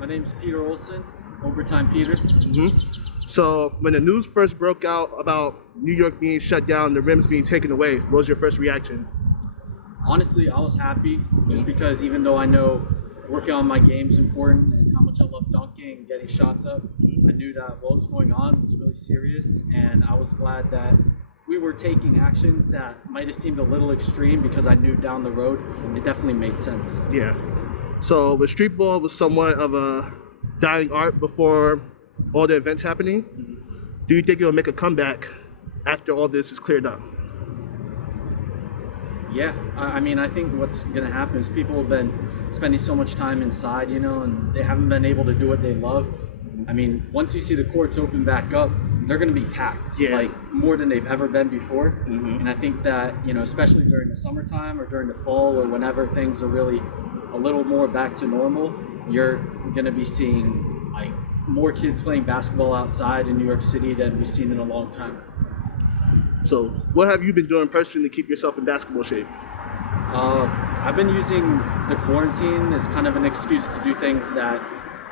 My name's Peter Olson, OverTime Peter. So when the news first broke out about New York being shut down, the rims being taken away, what was your first reaction? Honestly, I was happy just because even though I know working on my game is important and how much I love dunking and getting shots up, I knew that what was going on was really serious, and I was glad that we were taking actions that might have seemed a little extreme because I knew down the road it definitely made sense. Yeah. So the StreetBall was somewhat of a dying art before all the events happening. Do you think it'll make a comeback after all this is cleared up? Yeah, I mean, I think what's going to happen is people have been spending so much time inside, and they haven't been able to do what they love. I mean, once you see the courts open back up, they're going to be packed, like more than they've ever been before. And I think that, especially during the summertime or during the fall or whenever things are really a little more back to normal, you're going to be seeing like more kids playing basketball outside in New York City than we've seen in a long time. So what have you been doing personally to keep yourself in basketball shape? I've been using the quarantine as kind of an excuse to do things that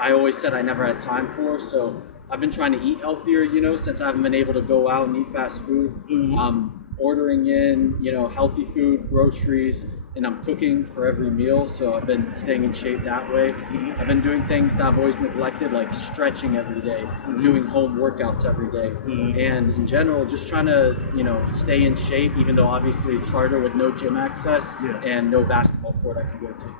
I always said I never had time for. So I've been trying to eat healthier, since I haven't been able to go out and eat fast food. Ordering in, healthy food, groceries, and I'm cooking for every meal. So I've been staying in shape that way. I've been doing things that I've always neglected, like stretching every day, doing home workouts every day. And in general, just trying to, stay in shape, even though obviously it's harder with no gym access and no basketball court I can go to.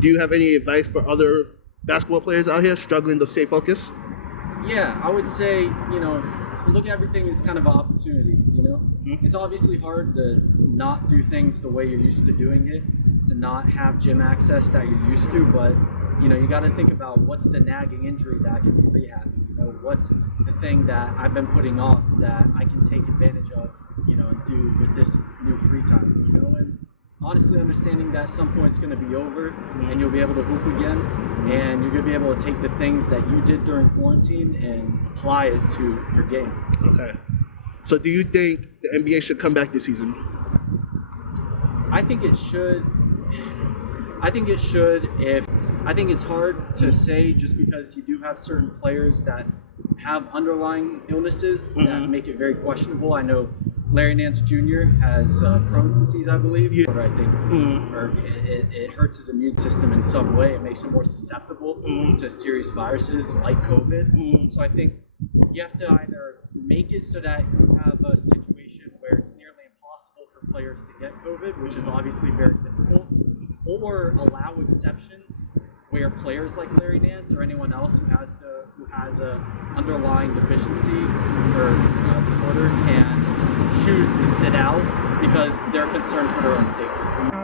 Do you have any advice for other basketball players out here struggling to stay focused? Yeah, I would say, look at everything as kind of an opportunity, It's obviously hard to not do things the way you're used to doing it, to not have gym access that you're used to, but, you got to think about what's the nagging injury that I can be rehabbing, what's the thing that I've been putting off that I can take advantage of, and do with this new free time, and honestly understanding that at some point it's going to be over and you'll be able to hoop again, and you're going to be able to take the things that you did during quarantine and apply it to your game. Okay. So do you think the NBA should come back this season? I think it should. I think it's hard to say just because you do have certain players that have underlying illnesses that make it very questionable. I know Larry Nance Jr. has Crohn's disease, I believe, but I think it hurts his immune system in some way. It makes him more susceptible to serious viruses like COVID. So I think you have to either make it so that you have a situation where it's nearly impossible for players to get COVID, which is obviously very difficult, or allow exceptions where players like Larry Nance or anyone else who has a underlying deficiency or disorder can choose to sit out because they're concerned for their own safety.